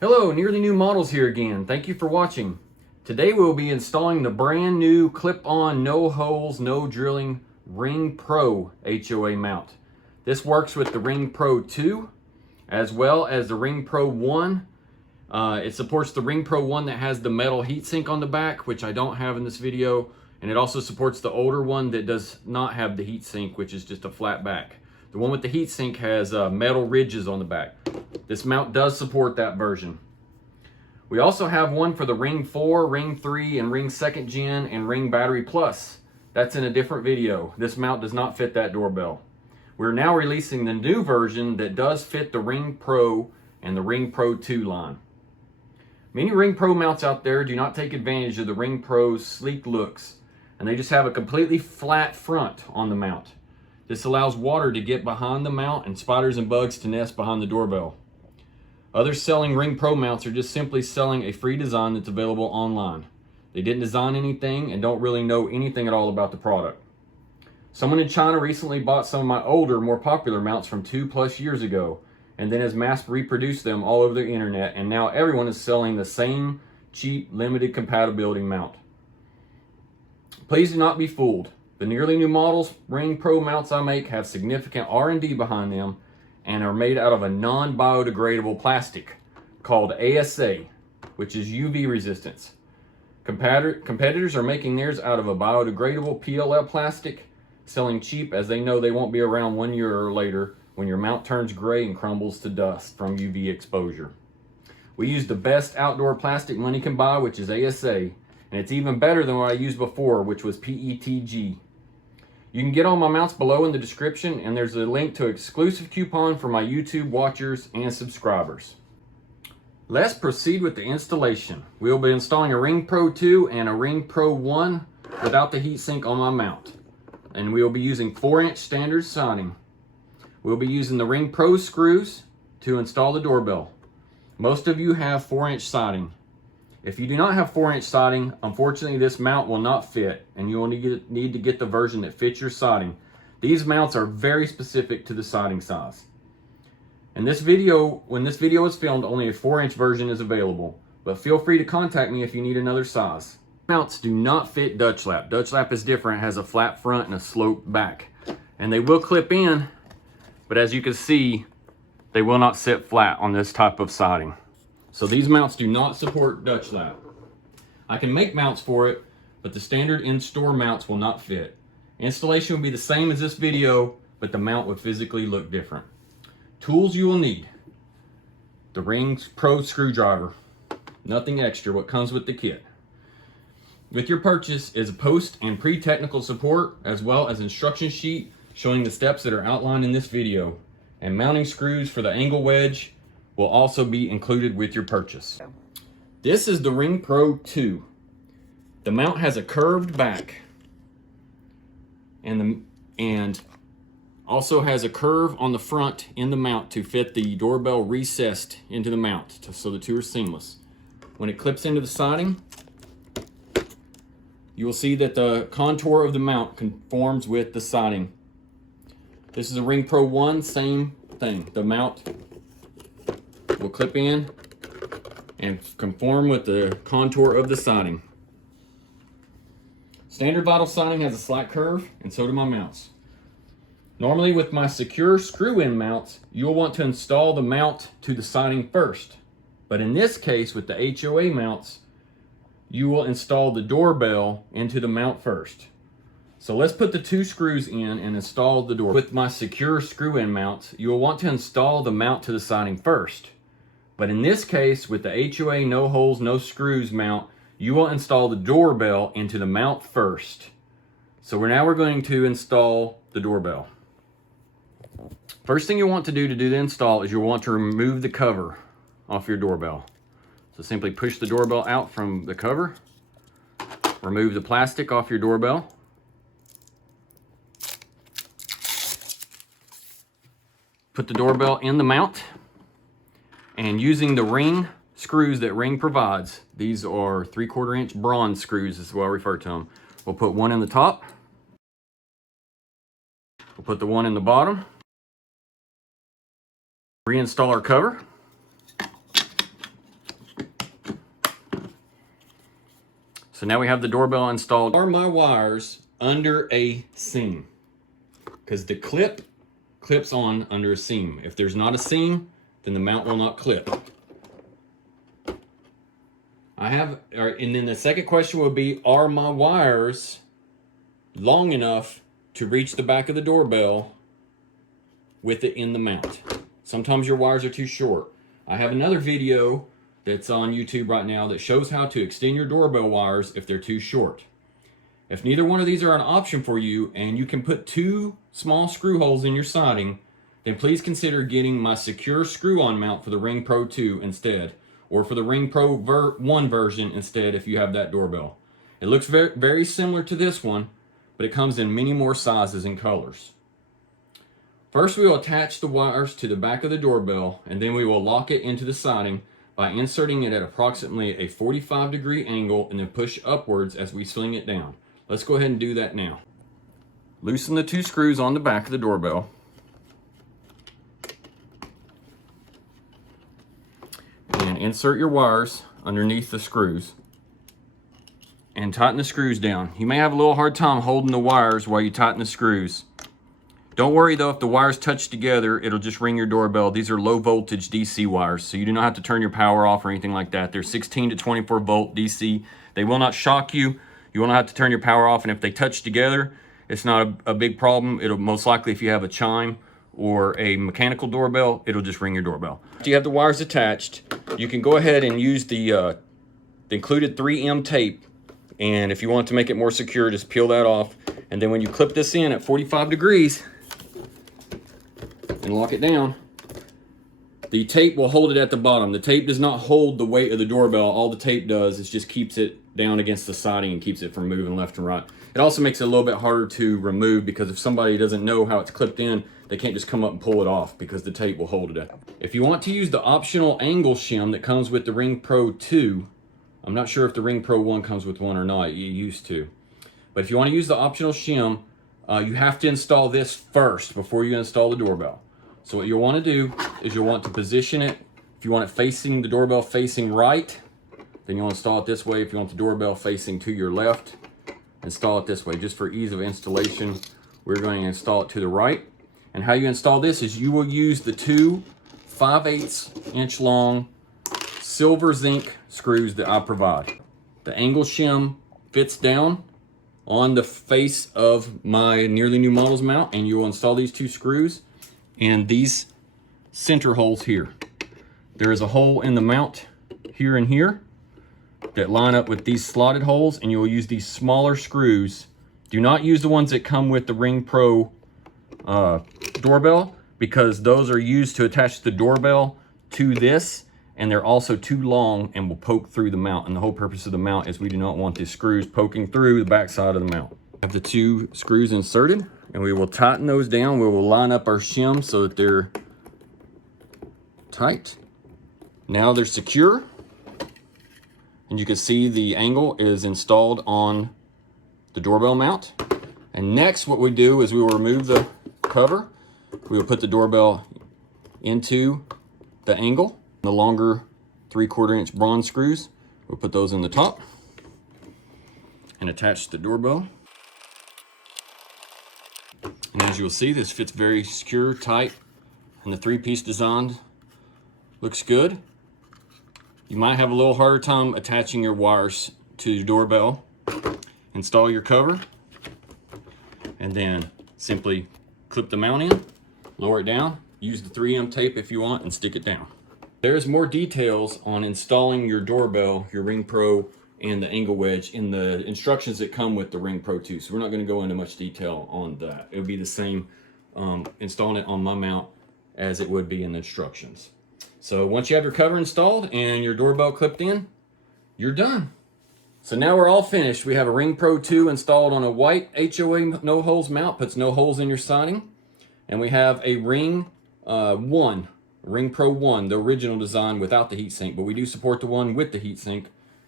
Hello, Nearly New Models here again. Thank you for watching. Today we'll be installing the brand new clip-on, no holes, no drilling Ring Pro HOA mount. This works with the Ring Pro 2 as well as the Ring Pro 1. It supports the Ring Pro 1 that has the metal heatsink on the back, which I don't have in this video, and it also supports the older one that does not have the heatsink, which is just a flat back. The one with the heatsink has metal ridges on the back. This mount does support that version. We also have one for the Ring 4, Ring 3, and Ring 2nd Gen, and Ring Battery Plus. That's in a different video. This mount does not fit that doorbell. We're now releasing the new version that does fit the Ring Pro and the Ring Pro 2 line. Many Ring Pro mounts out there do not take advantage of the Ring Pro's sleek looks, and they just have a completely flat front on the mount. This allows water to get behind the mount and spiders and bugs to nest behind the doorbell. Others selling Ring Pro mounts are just simply selling a free design that's available online. They didn't design anything and don't really know anything at all about the product. Someone in China recently bought some of my older, more popular mounts from 2+ years ago, and then has mass reproduced them all over the internet, and now everyone is selling the same cheap, limited compatibility mount. Please do not be fooled. The Nearly New Models Ring Pro mounts I make have significant R&D behind them and are made out of a non-biodegradable plastic called ASA, which is UV resistance. Competitors are making theirs out of a biodegradable PLA plastic, selling cheap as they know they won't be around 1 year or later when your mount turns gray and crumbles to dust from UV exposure. We use the best outdoor plastic money can buy, which is ASA, and it's even better than what I used before, which was PETG. You can get all my mounts below in the description, and there's a link to an exclusive coupon for my YouTube watchers and subscribers. Let's proceed with the installation. We'll be installing a Ring Pro 2 and a Ring Pro 1 without the heatsink on my mount. And we'll be using 4-inch standard siding. We'll be using the Ring Pro screws to install the doorbell. Most of you have 4-inch siding. If you do not have 4-inch siding, unfortunately this mount will not fit, and you will need to get the version that fits your siding. These mounts are very specific to the siding size. In this video, when this video is filmed, only a 4-inch version is available, but feel free to contact me if you need another size. Mounts do not fit Dutch lap. Dutch lap is different, it has a flat front and a sloped back. And they will clip in, but as you can see, they will not sit flat on this type of siding. So these mounts do not support Dutch lap. I can make mounts for it, but the standard in-store mounts will not fit. Installation will be the same as this video, but the mount would physically look different. Tools you will need: the Ring Pro screwdriver, nothing extra, what comes with the kit. With your purchase is a post and pre-technical support, as well as instruction sheet showing the steps that are outlined in this video, and mounting screws for the angle wedge will also be included with your purchase. This is the Ring Pro 2. The mount has a curved back and also has a curve on the front in the mount to fit the doorbell recessed into the mount, so the two are seamless. When it clips into the siding, you will see that the contour of the mount conforms with the siding. This is a Ring Pro 1, same thing. The mount will clip in and conform with the contour of the siding. Standard vinyl siding has a slight curve, and so do my mounts. Normally with my secure screw-in mounts, you'll want to install the mount to the siding first. But in this case, with the HOA mounts, you will install the doorbell into the mount first. So let's put the 2 screws in and install the door. With my secure screw-in mounts, you will want to install the mount to the siding first. But in this case, with the HOA no holes, no screws mount, you will install the doorbell into the mount first. So we're going to install the doorbell. First thing you want to do the install is you'll want to remove the cover off your doorbell. So simply push the doorbell out from the cover, remove the plastic off your doorbell, put the doorbell in the mount, and using the ring screws that Ring provides, these are 3/4 inch bronze screws is what I refer to them. We'll put one in the top, we'll put the one in the bottom, reinstall our cover, So now we have the doorbell installed. Are my wires under a seam? Because the clip clips on under a seam. If there's not a seam, then the mount will not clip. And then the second question will be, are my wires long enough to reach the back of the doorbell with it in the mount? Sometimes your wires are too short. I have another video that's on YouTube right now that shows how to extend your doorbell wires if they're too short. If neither one of these are an option for you and you can put 2 small screw holes in your siding, then please consider getting my secure screw-on mount for the Ring Pro 2 instead, or for the Ring Pro 1 version instead if you have that doorbell. It looks very, very similar to this one, but it comes in many more sizes and colors. First, we will attach the wires to the back of the doorbell, and then we will lock it into the siding by inserting it at approximately a 45-degree angle and then push upwards as we sling it down. Let's go ahead and do that now. Loosen the 2 screws on the back of the doorbell. And insert your wires underneath the screws. And tighten the screws down. You may have a little hard time holding the wires while you tighten the screws. Don't worry though, if the wires touch together, it'll just ring your doorbell. These are low voltage DC wires, so you do not have to turn your power off or anything like that. They're 16 to 24 volt DC. They will not shock you. You will not have to turn your power off, and if they touch together, it's not a big problem. It'll most likely, if you have a chime or a mechanical doorbell, it'll just ring your doorbell. After you have the wires attached, you can go ahead and use the included 3M tape, and if you want to make it more secure, just peel that off, and then when you clip this in at 45 degrees and lock it down, the tape will hold it at the bottom. The tape does not hold the weight of the doorbell. All the tape does is just keeps it down against the siding and keeps it from moving left and right. It also makes it a little bit harder to remove, because if somebody doesn't know how it's clipped in, they can't just come up and pull it off because the tape will hold it up. If you want to use the optional angle shim that comes with the Ring Pro 2, I'm not sure if the Ring Pro 1 comes with one or not, you used to. But if you want to use the optional shim, you have to install this first before you install the doorbell. So what you'll want to do is you'll want to position it. If you want it facing, the doorbell facing right, then you'll install it this way. If you want the doorbell facing to your left, install it this way. Just for ease of installation, we're going to install it to the right. And how you install this is you will use the 2 5/8 inch long silver zinc screws that I provide. The angle shim fits down on the face of my Nearly New Models mount, and you will install these 2 screws in these center holes here. There is a hole in the mount here and here that line up with these slotted holes, and you will use these smaller screws. Do not use the ones that come with the Ring Pro doorbell, because those are used to attach the doorbell to this, and they're also too long and will poke through the mount. And the whole purpose of the mount is we do not want these screws poking through the back side of the mount. I have the 2 screws inserted, and we will tighten those down. We will line up our shim so that they're tight. Now they're secure, and you can see the angle is installed on the doorbell mount. And next, what we do is we will remove the cover. We will put the doorbell into the angle. The longer 3/4 inch bronze screws, we'll put those in the top and attach the doorbell. And as you'll see, this fits very secure, tight, and the 3-piece design looks good. You might have a little harder time attaching your wires to your doorbell. Install your cover, and then simply clip the mount in, lower it down, use the 3M tape if you want, and stick it down. There's more details on installing your doorbell, your Ring Pro, and the angle wedge in the instructions that come with the Ring Pro 2. So we're not going to go into much detail on that. It would be the same installing it on my mount as it would be in the instructions. So once you have your cover installed and your doorbell clipped in, you're done. So now we're all finished. We have a Ring Pro 2 installed on a white HOA no holes mount, puts no holes in your siding. And we have a Ring Pro 1, the original design without the heatsink, but we do support the one with the heatsink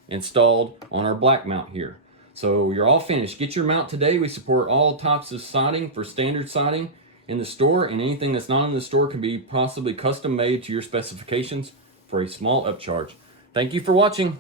installed on our black mount here. So you're all finished. Get your mount today. We support all types of siding for standard siding in the store, and anything that's not in the store can be possibly custom made to your specifications for a small upcharge. Thank you for watching.